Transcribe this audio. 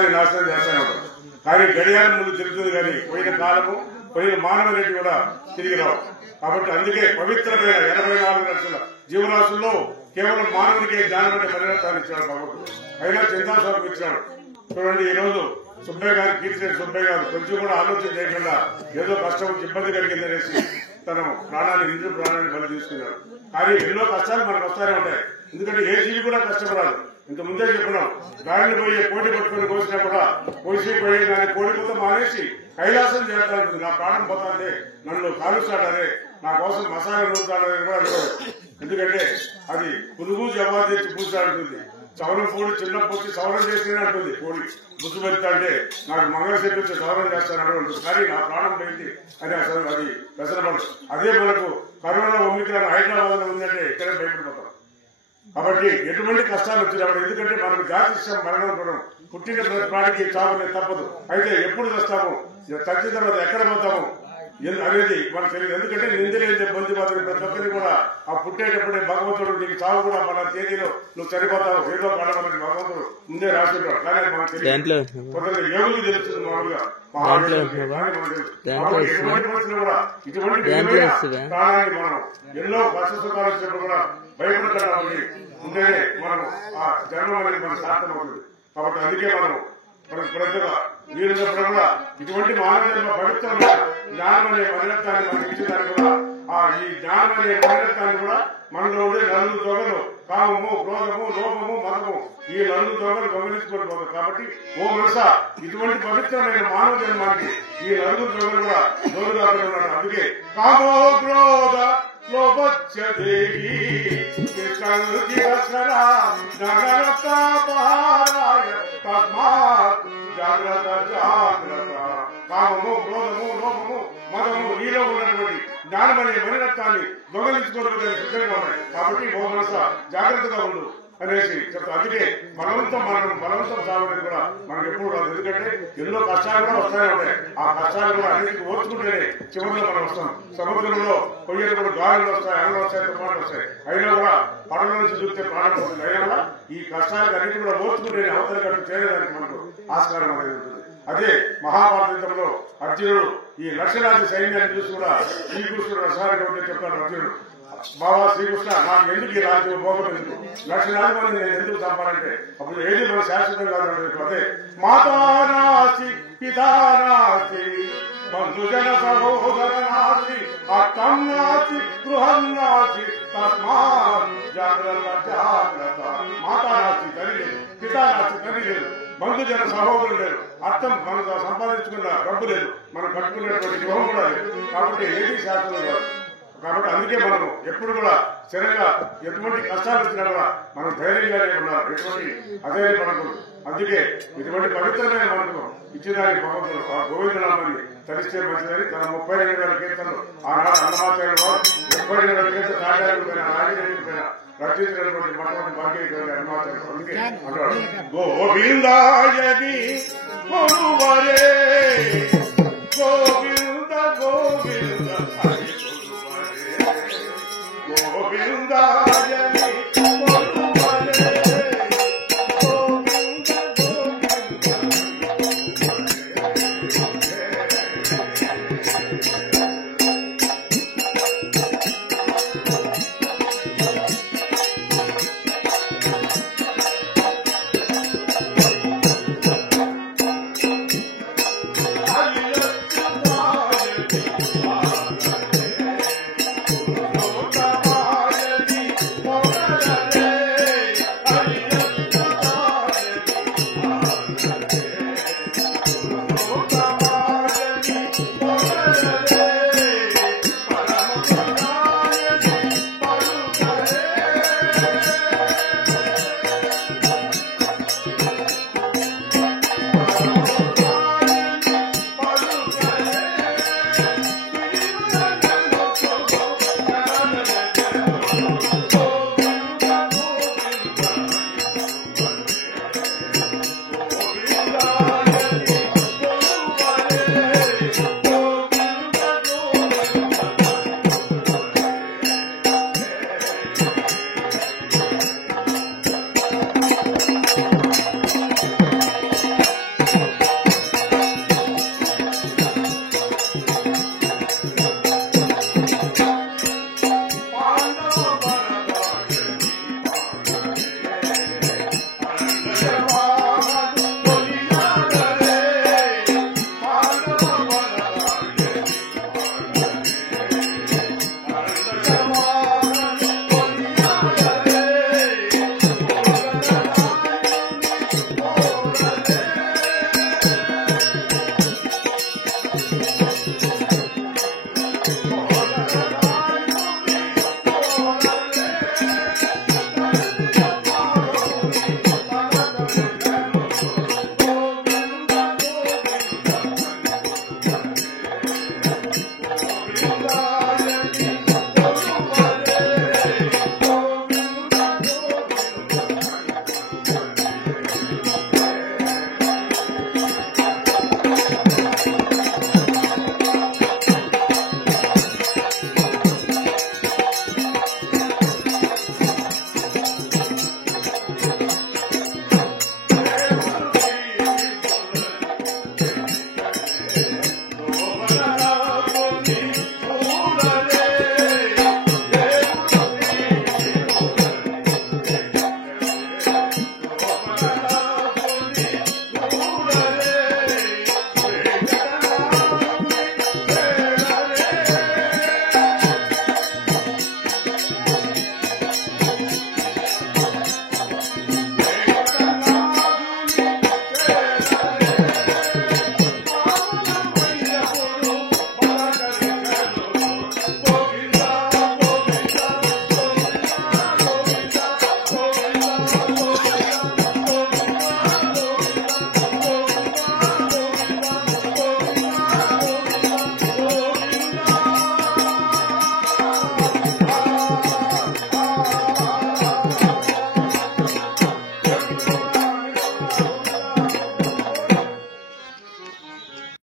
నాశనం చేస్తానే ఉంటాం. కానీ గడియారం ముందు తిరుగుతుంది కానీ పోయిన కాలము పోయిన మానవ రెడ్డి కూడా తిరిగి రావు. కాబట్టి అందుకే పవిత్రమైన 84 లక్షల జీవరాశుల్లో కేవలం మానవుడికి జ్ఞానమైన పరిణతాన్ని ఇచ్చాడు భగవంతుడు. అయినా చింతా సమర్పించాడు. చూడండి, ఈ రోజు సుబ్బయ్య గారు, కీర్తిశేషి సుబ్బయ్య గారు కొంచెం కూడా ఆలోచన చేయకుండా ఏదో కష్టం ఇబ్బంది కలిగిందనేసి తన ఇంద్ర ప్రాణాన్ని బలి తీసుకున్నాడు. కానీ ఎన్నో కష్టాలు మనకు వస్తానే ఉంటాయి. ఎందుకంటే ఏ జీవి కూడా కష్టపడాలి. ఇంత ముందే చెప్పినాం, గాడిని పోయి కోడి పట్టుకుని కోసినా కూడా పోయి దాన్ని కోడిపోతే మానేసి కైలాసం చేస్తాడు. నా ప్రాణం పోతాంటే నన్ను కాలుస్తాడనే, నా కోసం మసాలా నూరుతాడని కూడా అంటాడు. ఎందుకంటే అది పురుగు జవాబు తెచ్చి పూసాడుతుంది. సవరం పూడి చిన్న పూర్తి సవరం చేస్తేనే అంటుంది. కోడి బుద్ధు పెడతా అంటే నాకు మంగళశక్తి వచ్చి సవరం చేస్తాను అంటుంది. కానీ నా ప్రాణం పోయింది అని అసలు అది పెసరపడదు. అదే మనకు కరోనా ఒమిక్రాన్ హైదరాబాద్ లో ఉందంటే ఇక్కడే భయపడిపోతాం. కాబట్టి ఎటువంటి కష్టాలు వచ్చినప్పుడు, ఎందుకంటే మనకు జాతిష్టం మరణం కూడా పుట్టిన ప్రాణికి చావునే తప్పదు. అయితే ఎప్పుడు వస్తాము, చచ్చిన తర్వాత ఎక్కడ పోతాము అనేది మనకు తెలియదు. ఎందుకంటే నిందలేదే బంధు మాత్రం ప్రతి ఒక్కరిని కూడా ఆ పుట్టేటప్పుడే భగవంతుడు నీకు చావు కూడా మన తేదీలో నువ్వు చనిపోతావు ఏదో పడమని భగవంతుడు ముందే రాసుకుంటాడు. కానీ మనకు తెలియదు, కొందరు యోగులు తెలుస్తుంది. మామూలుగా ఎటువంటి పరిస్థితులు కూడా ఇటువంటి ప్రాణాన్ని మనం ఎన్నో కష్ట సుఖాలు వచ్చినప్పుడు కూడా భయపడతామని ఉంటేనే మనం ఆ జన్మ అనేది మనకు సార్థమవుతుంది. కాబట్టి అందుకే మనం ప్రజగా వీరున్నప్పుడు కూడా ఇటువంటి మానవ జన్మ పవిత్రమైన జ్ఞానం అనే పరిణతాన్ని మనకి ఇచ్చేదాన్ని కూడా ఈ జ్ఞానం అనే పరిణతాన్ని కూడా మనలో ఉండే నలుగురు తొగలు కామము, క్రోధము, లోపము, మతము ఈ నలుగురు తొగలు గమనించుకొని పోతారు. కాబట్టి ఓ మనస ఇటువంటి పవిత్రమైన మానవ జన్మానికి ఈ నలుగురు తొగలు కూడా దోరుగా ఉన్నారు. అందుకే కామో క్రోధ జాగ్రత్త జాగ్రత్త. కామము, క్రోధము, లోపము, మతము నీలో ఉన్నటువంటి జ్ఞానం అనే మలినత్వాన్ని దొంగలించుకోవడానికి సిద్ధంగా ఉన్నాయి. కాబట్టి ఓ మనస జాగ్రత్తగా ఉండు అనేసి చెప్తారు. అందుకే బలవంతం సాగుఅనేది కూడా మనకు ఎప్పుడు రాదు. ఎందుకంటే ఎన్నో కష్టాలు కూడా వస్తానే ఉంటాయి. ఆ కష్టాలు కూడా అన్నింటికి ఓర్చుకుంటేనే చివరిలో మనం వస్తాం. సముద్రంలో పోయేటప్పుడు గాలులు వస్తాయి, అలలు వస్తాయి, తుఫానులు వస్తాయి. అయినా కూడా పడవ నుంచి చూస్తే ప్రాణం వస్తుంది. అయినా కూడా ఈ కష్టాలకు అన్నింటి కూడా ఓర్చుకుంటేనే అవతల కట్టు చేయడానికి మనకు ఆస్కారం అనేది ఉంటుంది. అదే మహాభారతంలో అర్జునుడు ఈ లక్షలాది సైన్యాన్ని చూసి కూడా శ్రీకృష్ణుడు రసాయన ఉంటే చెప్తాడు అర్జునుడు, బాబా శ్రీకృష్ణ నాకు ఎందుకు ఈ రాజ్యం భోగం ఎందుకు, లక్షలాది మంది నేను ఎందుకు చంపాలంటే అప్పుడు ఏది మన శాశ్వతం కాదు. అదే మాతానాసి పితానాసి బంధుజన సహోదర నాసి అర్థం నాసి గృహం నాసి తస్మాత్ జాగ్రత్త జాగ్రత్త. మాతానాసి తల్లి లేదు, పితానాసి తల్లి లేదు, బంధుజన సహోదరులు లేరు, అర్థం మనం సంపాదించుకున్న డబ్బు లేదు, మనం కట్టుకునేటువంటి గృహం కూడా లేదు. కాబట్టి ఏది శాశ్వతం కాదు. కాబట్టి అందుకే మనం ఎప్పుడు కూడా స్థిరంగా ఎటువంటి కష్టాలు వచ్చినా కూడా మనం ధైర్యంగానే ఉన్నారు. ఎటువంటి అధైర్యపడకూడదు. అందుకే ఇటువంటి పవిత్రమైన మనకు ఇచ్చేదానికి భగవంతుడు ఆ గోవిందనామాన్ని తరిస్తే మంచిదని తన 32,000 కీర్తనలు ఆనాడు అన్నమాచార్యులు వారు 32,000 కీర్తన తాజాలు పైన రాజకీయ పైన రచించినటువంటి మొట్టమొదటి భాగ్య అన్నమాచార్యులు. అందుకే అంటాడు గోవిందాయని